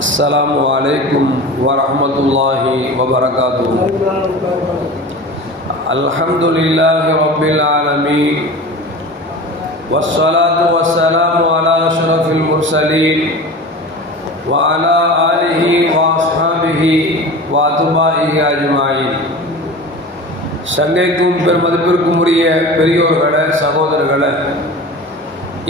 अस्सलामु अलैकुम वरहमतुल्लाहि वबरकातुहू। अल्हम्दुलिल्लाहि रब्बिल आलमीन वस्सलातु वस्सलामु अला अशरफिल मुरसलीन व अला आलिहि व अस्हाबिहि व अत्बाइहि अजमाइन। சங்கைக்கும் பெருமதிப்பிற்கும் உரிய பெரியோர்களே, சகோதரர்களே,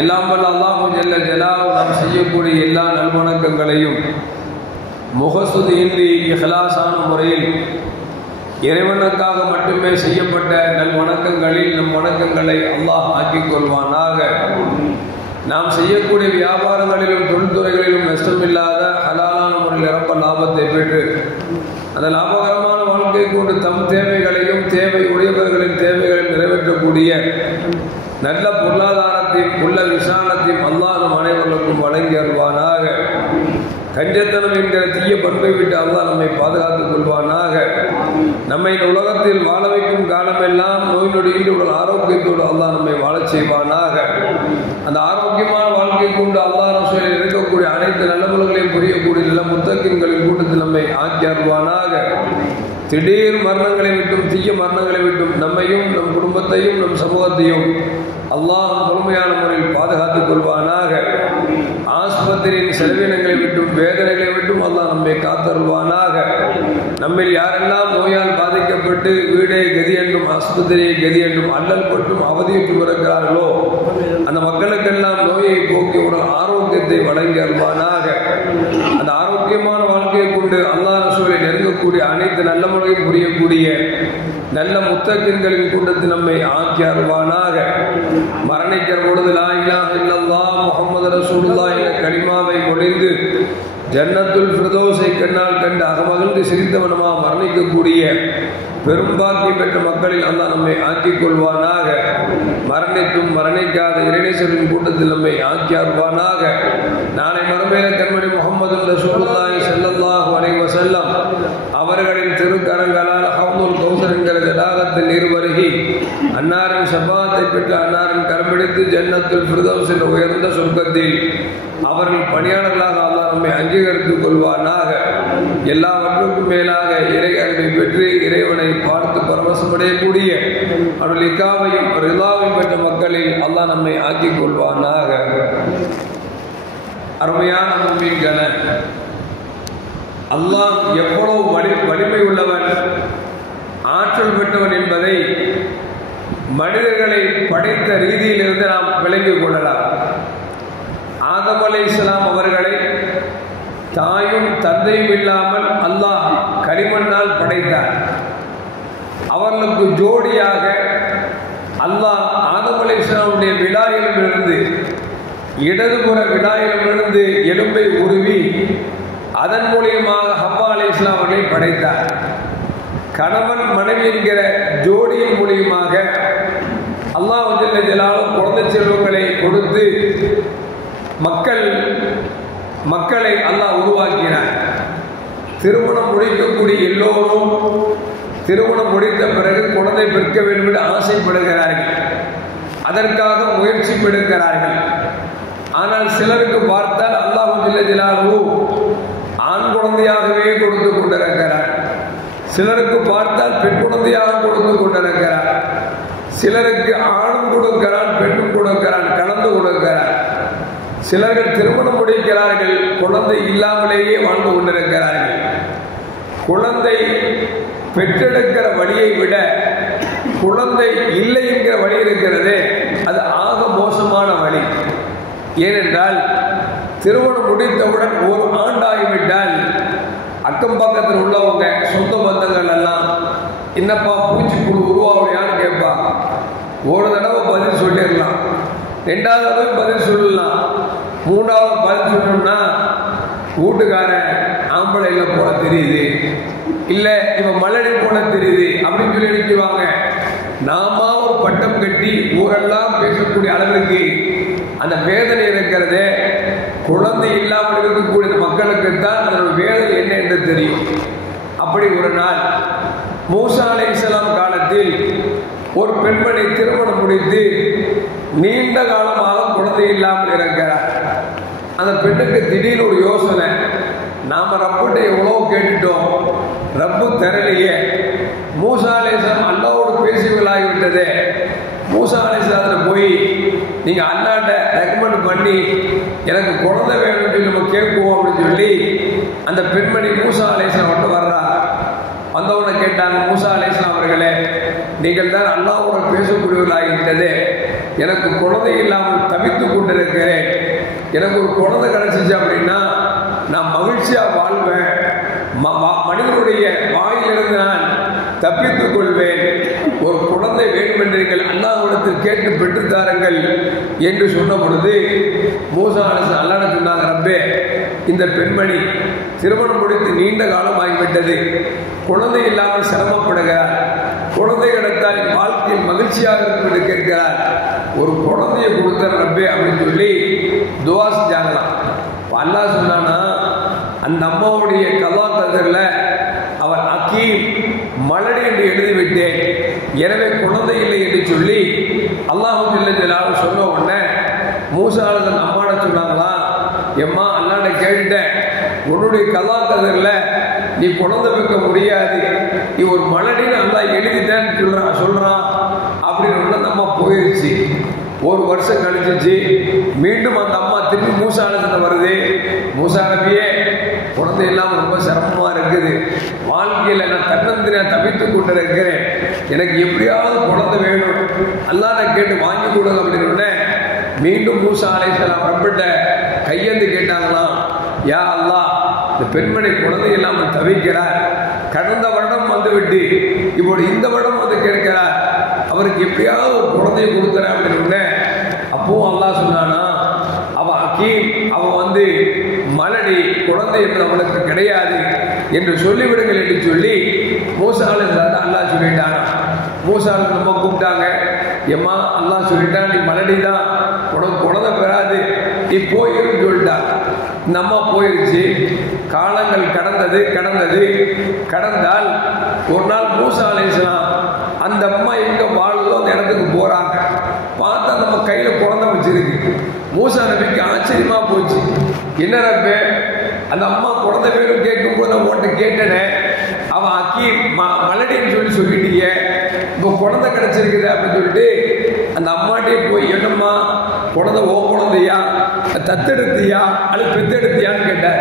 எல்லாம் வல்ல அல்லாஹ் ஜல்ல ஜலாலுஹு நாம் செய்யக்கூடிய எல்லா நல்வணக்கங்களையும் முகஸ்துதியின்றி இஹ்லாஸான முறையில் இறைவனுக்காக மட்டுமே செய்யப்பட்ட நல்வணக்கங்களில் நம் வணக்கங்களை அல்லாஹ் ஆக்கிக் கொள்வானாக. நாம் செய்யக்கூடிய வியாபாரங்களிலும் தொழில்துறைகளிலும் நஷ்டமில்லாத ஹலாலான முறையில் நிரப்ப லாபத்தை பெற்று அந்த லாபகரமான வாழ்க்கை கொண்டு தம் தேவைகளையும் தேவை உடையவர்களின் தேவைகளையும் நிறைவேற்றக்கூடிய நல்ல பொருளாதாரத்தையும் உள்ள விசாலத்தையும் அல்லாஹ் நம் அனைவர்களுக்கும் வழங்கி அருள்வானாக. கஞ்சத்தனம் என்கிற தீய பண்பை விட்டு அல்லாஹ் நம்மை பாதுகாத்துக் கொள்வானாக. நம்மை இந்த உலகத்தில் வாழ வைக்கும் காலமெல்லாம் நோய் நொடியின்றி உடல் ஆரோக்கியத்தோடு அல்லாஹ் நம்மை வாழச் செய்வானாக. அந்த ஆரோக்கியமான வாழ்க்கை கொண்டு அல்லாஹ் ரசூலில் இருக்கக்கூடிய அனைத்து நல்லவர்களையும் புரியக்கூடிய நல்ல முத்தகின்களின் கூட்டத்தில் நம்மை ஆக்கி அருள்வானாக. திடீர் மரணங்களை விட்டும் தீய மரணங்களை விட்டும் நம்மையும் நம் குடும்பத்தையும் நம் சமூகத்தையும் அல்லாஹ் முழுமையான முறையில் பாதுகாத்துக் கொள்வானாக. ஆஸ்பத்திரியின் செலவினங்களை விட்டும் வேதனைகளை விட்டும் அல்லாஹ் நம்மை காத்தருள்வானாக. நம்மில் யாரெல்லாம் நோயால் பாதிக்கப்பட்டு வீடே கதி என்றும் ஆஸ்பத்திரியை கதி என்றும் அல்லல் பட்டும் அவதியுற்று இருக்கிறார்களோ அந்த மக்களுக்கெல்லாம் நோயை போக்கி உடல் ஆரோக்கியத்தை வழங்கி அருள்வானாக. அந்த ஆரோக்கியமான வாழ்க்கையை கொண்டு அல்லாஹ் ரசூலை நெருங்கக்கூடிய அனைத்து நல்ல முறையும் புரியக்கூடிய நல்ல முத்தகின்களின் கூட்டத்தில் நம்மை ஆக்கி அருள்வானாக. மரணிக்கிற பொழுது லா இலாஹ இல்லல்லாஹ் முஹம்மது ரசூலுல்லாஹ் என்ற கலிமாவை மொழிந்து ஜன்னத்துல் ஃபிர்தௌஸை கண்ணால் கண்டு அகமகிழ்ந்து சிரித்தவனமா மரணிக்கக்கூடிய பெரும்பாக்கியம் பெற்ற மக்களில் அல்லாஹ் நம்மை ஆக்கிக் கொள்வானாக. மரணித்தும் மரணிக்காத இறைநேசரின் கூட்டத்தில் நம்மை ஆக்கி அருள்வானாக. நாளை மறுமையில கண்மணி முஹம்மது ரசூலுல்லாஹி ஸல்லல்லாஹு அலைஹி வஸல்லம் அவர்களின் திருக்கரங்களால் ஹவ்துல் கௌசர் என்கிற ஜலாகத்தில் நீர் வருகி அன்னாரின் ஷஃபாஅத்தை பெற்று அன்னாரின் கரம்பிடித்து ஜன்னத்துல் ஃபிர்தௌஸ் என்ற உயர்ந்த சொர்க்கத்தில் அவர்கள் பணியாளர்களாக அல்லாஹ் நம்மை அங்கீகரித்துக் கொள்வானாக. எல்லாவற்றுக்கும் மேலாக இறை அன்பை பெற்று இறைவனை பார்த்து பரவசமடையக்கூடிய அவர்கள் இக்காவையும் ரிதாவையும் பெற்ற மக்களில் அல்லாஹ் நம்மை ஆக்கிக் கொள்வானாக. அருமையான முஃமின்களே, அல்லாஹ் எவ்வளவு வலிமை உள்ளவன், ஆற்றல் பெற்றவன் என்பதை மனிதர்களை படைத்த ரீதியிலிருந்து நாம் விளங்கிக் கொள்ளலாம். ஆதம் அலைஹிஸ்ஸலாம் அவர்களை தாயும் தந்தையும் இல்லாமல் அல்லாஹ் களிமண்ணால் படைத்தார். அவர்களுக்கு ஜோடியாக அல்லாஹ் ஆதம் அலைஹிஸ்ஸலாமுடைய விலாயிலிருந்து இடதுபுற விலாயிலிருந்து எலும்பை உருவி அதன் மூலியமாக ஹவ்வா அலைஹிஸ்ஸலாம் அவர்களை படைத்தார். கணவன் மனைவி என்கிற ஜோடியின் மூலியமாக அல்லாஹ் ஜல்ல ஜலாலுஹு குழந்தை செல்வங்களை கொடுத்து மக்களை அல்லாஹ் உருவாக்கினார். திருமணம் முடிக்கக்கூடிய எல்லோரும் திருமணம் முடித்த பிறகு குழந்தை பெற்க வேண்டும் என்று ஆசைப்படுகிறார்கள், அதற்காக முயற்சி எடுக்கிறார்கள். ஆனால் சிலருக்கு பார்த்தால் அல்லாஹ் ஜல்ல ஜலாலுஹு ஆண் குழந்தையாகவே கொடுத்து கொண்டிருக்கிறார். சிலருக்கு பார்த்தால் பெண் குழந்தையாக கொடுத்து கொண்டிருக்கிறார். சிலருக்கு ஆணும் கொடுக்கிறான், பெண்ணும் கொடுக்கிறான், கலந்து கொடுக்கிறார். சிலர்கள் திருமணம் முடிக்கிறார்கள், குழந்தை இல்லாமலேயே வாழ்ந்து கொண்டிருக்கிறார்கள். குழந்தை பெற்றெடுக்கிற வழியை விட குழந்தை இல்லை என்கிற வழி இருக்கிறதே, அது ஆக மோசமான வழி. ஏனென்றால் திருமணம் முடித்தவுடன் ஒரு ஆண்டாகிவிட்டால் அக்கம் பக்கத்தில் உள்ளவங்க சொந்த பந்தங்கள் எல்லாம் என்னப்பா பூச்சிக்குழு உருவாகலையான்னு கேட்பா. ஒரு தடவை பதில் சொல்லிடலாம், ரெண்டாவது தடவை பதில் சொல்லலாம், மூன்றாவது பதில் சொல்லணும்னா வீட்டுக்காரன் ஆம்பளையில் போல தெரியுது, இல்லை இவன் மலடி போல தெரியுது அப்படின்னு சொல்லி நினைக்குவாங்க. நாம ஒரு பட்டம் கட்டி ஊரெல்லாம் பேசக்கூடிய அளவிற்கு அந்த வேதனை இருக்கிறது. குழந்தை இல்லாமல் இருக்கக்கூடிய மக்களுக்குத்தான் அதோட வேதனை என்ன என்று தெரியும். அப்படி ஒரு நாள் மூசா அலைஹிஸ்ஸலாம் காலத்தில் ஒரு பெண்மணி திருமணம் முடித்து நீண்ட காலமாக குழந்தை இல்லாமல் இருக்கிறார். அந்த பெண்ணுக்கு திடீர்னு ஒரு யோசனை, நாம் ரப்புட்ட எவ்வளோ கேட்டுட்டோம், ரப்பு தரலையே. மூசா அலைஹிஸ்ஸலாம் அல்லாஹ்வோடு பேசியவர்களாகிவிட்டதே. மூசா அலைஹிஸ்ஸலாத்தில் போய் நீங்கள் அல்லாட்ட ரெக்கமெண்ட் பண்ணி எனக்கு குழந்தை வேணும்னு சொல்லி நம்ம கேட்போம் அப்படின்னு சொல்லி அந்த பெண்மணி மூசா அலைஹிஸ்ஸலாம் மட்டும் வர்றாங்க. வந்தவனை கேட்டாங்க, மூசா அலைஹிஸ்ஸலாம் அவர்களே, நீங்கள் தான் அல்லாஹ்வோட பேசக்கூடியவர்களாகிவிட்டதே, எனக்கு குழந்தை இல்லாமல் தவித்து கொண்டிருக்கிறேன், எனக்கு ஒரு குழந்தை கிடைச்சிச்சு அப்படின்னா நான் மகிழ்ச்சியாக வாழ்வேன், மனிதனுடைய வாயிலிருந்து நான் தப்பித்துக் கொள்வேன், ஒரு குழந்தை வேண்டும் என்றீர்கள் அல்லாஹ்விடத்தில் கேட்டு பெற்றுத்தாருங்கள் என்று சொன்ன பொழுது மூசா அலைஹிஸ்ஸலாம் அல்லாஹ் சொன்னாங்க, ரப்பே, இந்த பெண்மணி திருமணம் முடித்து நீண்ட காலம் ஆகிவிட்டது, குழந்தை இல்லாமல் சிரமப்படுகிறார், குழந்தை கிடைத்தால் வாழ்க்கையில் மகிழ்ச்சியாக இருக்கும் என்று கேட்கிறார், ஒரு குழந்தையை கொடுத்த ரப்பே அப்படின்னு சொல்லி துவா செஞ்சாங்களாம். அல்லாஹ் சொன்னானா, அந்த அம்மாவுடைய கலாக்கதில் அவர் அக்கீம் மலடி என்று எழுதிவிட்டேன், எனவே குழந்தை இல்லை என்று சொல்லி அல்லாஹ் ஜல்லல்லாஹு சொன்ன உடனே மூசா அலைஹிஸ்ஸலாம் அம்மாட சொன்னாங்களா, எம்மா அல்லாட்ட கேட்டுட்டேன், உன்னுடைய கலாக்கதில் நீ குழந்தை வைக்க முடியாது, நீ ஒரு மலடின்னு அல்லாஹ் எழுதிட்டேன்னு சொல்றான் அப்படின்னு அந்த அம்மா போயிடுச்சு. ஒரு வருஷம் கழிச்சிச்சு, மீண்டும் அந்த அம்மா திரும்பி மூசா அலைஹிஸ்ஸலாம் வருது, மூசா நபியே, குழந்தை இல்லாமல் ரொம்ப சிரமமாக இருக்குது, வாழ்க்கையில் நான் தன்னந்திரியா தவித்துக் கொண்டு இருக்கிறேன், எனக்கு எப்படியாவது குழந்தை வேணும், அல்லாஹ்ட்ட கேட்டு வாங்கி கொடுங்க அப்படின்னு மீண்டும் மூசா அலைஹிஸ்ஸலாம் ரப்பிட்ட கையேந்து கேட்டாங்களாம், யா அல்லாஹ், இந்த பெண்மணி குழந்தை இல்லாமல் தவிக்கிறார், கடந்த வருடம் வந்துவிட்டு இப்போது இந்த வருடம் வந்து கேட்கிறார், அவருக்கு எப்படியாவது ஒரு குழந்தையை கொடுக்குறேன் அப்படின்னு. அப்பவும் அல்லாஹ் சொன்னானா, அவன் அக்கீம், அவன் வந்து மலடி, குழந்தை என்று அவனுக்கு கிடையாது என்று சொல்லிவிடுங்கள் என்று சொல்லி மூசா அலைஹிஸ்ஸலாம் அல்லாஹ் சொல்லிட்டானா. மூசா நம்ம கூப்பிட்டாங்க, எம்மா அல்லாஹ் சொல்லிட்டான், நீ மலடி தான், உனக்கு குழந்தை பெறாது, நீ போயிருந்து சொல்லிட்டாங்க. இந்த அம்மா போயிருச்சு. காலங்கள் கடந்தால் ஒரு நாள் மூசா அலைஹிஸ்ஸலாம் அந்த அம்மா எங்க வாழ்ந்தோ அந்த இடத்துக்கு போறாங்க. பார்த்தா நம்ம கையில குழந்தை வச்சிருக்கு. மூசா நபிக்கு ஆச்சரியமா போச்சு, என்ன ரப்பே, அந்த அம்மா குழந்தை வேணும் கேட்கும் போது நான் உன்கிட்ட கேட்டேனே, அவன் அக்கி மலடின்னு சொல்லிட்டீங்க, இப்போ குழந்தை கிடைச்சிருக்குது அப்படின்னு சொல்லிட்டு அந்த அம்மாட்டே போய், என்னம்மா குழந்தை ஓ குழந்தையா, தத்தெடுத்தியா அல்லது பெத்தெடுத்தியான்னு கேட்டேன்.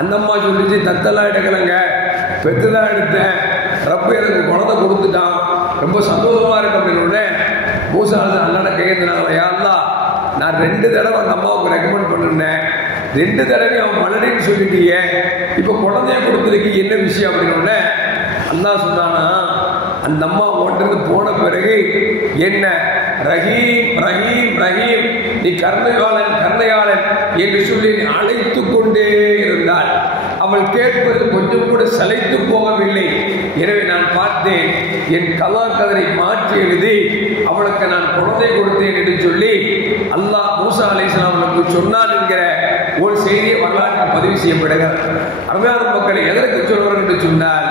அந்த அம்மா சொல்லிச்சு, தத்தெல்லாம் எடுக்கலைங்க, பெத்துதான் எடுத்தேன், ரப்ப எனக்கு குழந்தை கொடுத்துட்டான், ரொம்ப சந்தோஷமா இருக்கு அப்படின்னு. மூசா அல்லாஹ்ட்ட கேட்கிறாங்களா, யா அல்லாஹ், நான் 2 தடவை அந்த அம்மாவுக்கு ரெக்கமெண்ட் பண்ணிருந்தேன், 2 தடவை அவன் மலடின்னு சொல்லிட்டீங்க, இப்போ குழந்தைய கொடுத்துருக்கு, என்ன விஷயம் அப்படின்னு. அல்லாஹ் சொன்னானா, அந்த அம்மா ஓட்டிருந்து போன பிறகு என்ன ரஹீம் ரஹீம் ரஹீம், நீ கருணையாளன் என்று சொல்லி நீ அழைத்து கொண்டே இருந்தாள். அவள் கேட்பது கொஞ்சம் கூட சளைத்து போகவில்லை. எனவே நான் பார்த்தேன், என் கலாக்கதரை மாற்றி எழுதி அவளுக்கு நான் குழந்தை கொடுத்தேன் என்று சொல்லி அல்லாஹ் மூசா அலைஹிஸ்ஸலாம் அவர்களுக்கு சொன்னான் என்கிற ஒரு செய்தியை வரலாற்றில் பதிவு செய்யப்படுகிறார். அருமையான மக்களை எதற்கு சொல்வார் என்று சொன்னால்,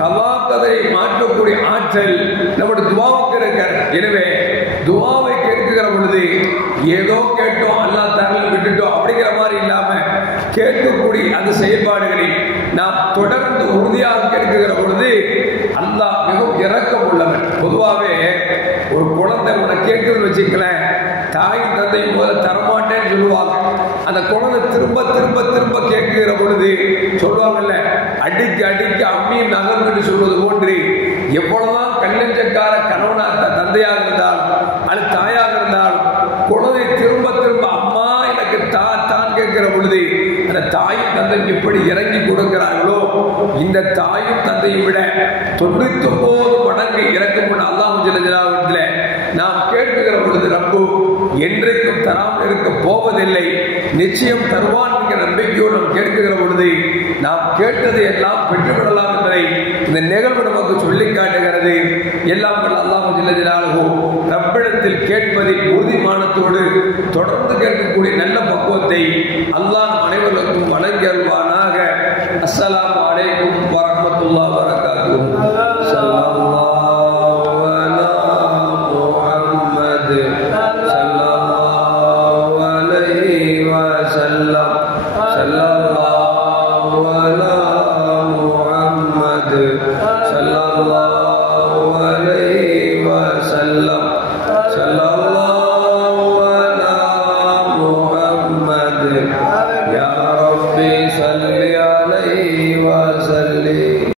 கலாக்கதரை மாற்றக்கூடிய ஆற்றல் நம்முடைய துவாவுக்கு இருக்கிறது. எனவே துவாவை கேட்கிற பொழுது ஏதோ கேட்டோம் அல்லாஹ் தரல விட்டுட்டோம் அப்படிங்கிற மாதிரி இல்லாம கேட்கக்கூடிய அந்த செயல்பாடுகளில் நாம் தொடர்ந்து உறுதியாக கேட்கிற பொழுது அல்லாஹ் மிகவும் இரக்கம் உள்ளவன். பொதுவாகவே ஒரு குழந்தை உன்னை கேட்குதுன்னு வச்சுக்கலேன், தாயும் தந்தையும் போல தரமாட்டேன்னு சொல்லுவாங்க. அந்த குழந்தை திரும்ப திரும்ப திரும்ப கேட்கிற பொழுது சொல்லுவாங்கல்ல, அடிக்க அடிக்க அம்மியும் நகர்ந்து சொல்வது போன்று எவ்வளவுதான் கல்லஞ்சக்கார கணவனாக தந்தையாக இருந்தாலும் அது தாயாக இருந்தாலும் குழந்தை திரும்ப திரும்ப அம்மா எனக்கு தான் கேட்கிற பொழுது அந்த தாயும் தந்தையும் எப்படி இறங்கி கொடுக்கிறார்களோ, இந்த தாயும் தந்தையும் விட 99 மடங்கு இறக்கும் அல்லாஹ் ஜல்லல்லாஹு நாம் கேட்கிற பொழுது ரப்பு என்றைக்கும் தராமல் இருக்க போவதில்லை, நிச்சயம் தருவான் என்கிற நம்பிக்கையோடு நாம் கேட்கிற பொழுது நாம் கேட்டதை எல்லாம் பெற்றுவிடலாம் என்பதை இந்த நிகழ்வு நமக்கு சொல்லி காட்டுகிறது. எல்லாம் அல்லாஹ் ஜல்லல்லாஹு ரப்பிடத்தில் கேட்பதில் உறுதிமானத்தோடு தொடர்ந்து கேட்கக்கூடிய நல்ல பக்குவத்தை அல்லாஹ் அனைவருக்கும் வழங்கி அருள்வானாக. அஸ்ஸலாமு அலைக்கும் வரஹ்மத்துல்லாஹி வபரகாத்துஹு. ஸல்லல்லாஹு ஸல்லல்லாஹு